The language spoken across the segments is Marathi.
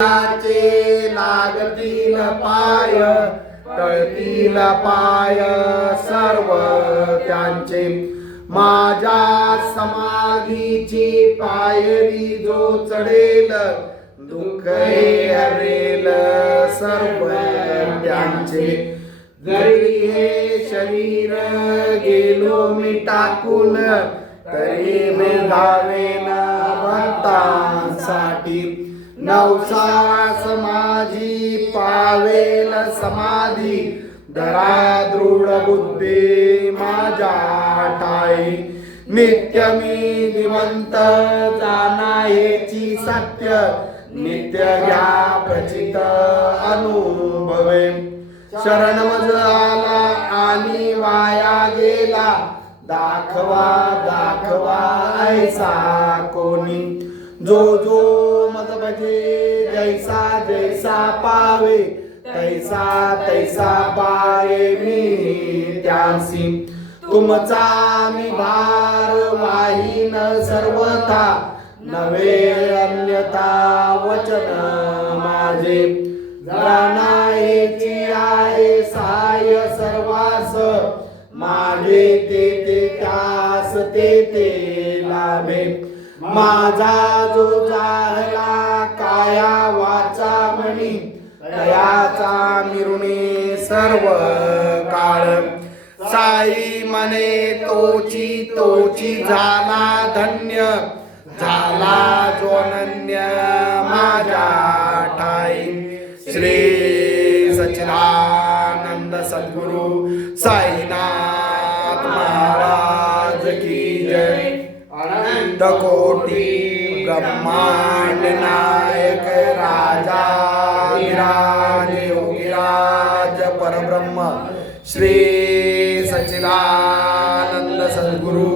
चे लागतील पाय टळतील पाय सर्व त्यांचे माझ्या समाधीची पायरी जो चढेल दुःख हरेल सर्व त्यांचे जरी हे शरीर गेलो मी टाकून तरी मी धावेन भक्तांसाठी नवसास माझी पावेल समाधी धरा दृढ बुद्धी माझ्या ठाई नित्य मी निवंत जाणायची सत्य नित्य घ्या प्रचित अनुभवे शरण मज आला आणि वाया गेला दाखवा दाखवा ऐसा कोणी जो जो मज भजे जैसा जैसा पावे तैसा तैसा पाये मी त्यासी तुमचा मी भार वाहीन सर्वथा नवे अन्यथा वचन माझे जाणायची आहे साय सर्वास माझे ते त्यास ते लाभे माझा जो जाहला काया वाचा म्हणी दयाचा मिरुणे सर्व काळ साई मने तोची झाला धन्य झाला जो अनन्य माझ्या ठाई श्री सच्चिदानंद सद्गुरु साईनाथ महाराज की जय अनंत कोटि ब्रह्मांड नायक राजा विराज योगीराज परब्रह्म श्री सच्चिदानंद सद्गुरु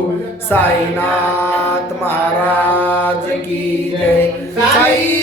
साईनाथ महाराज की जय। साई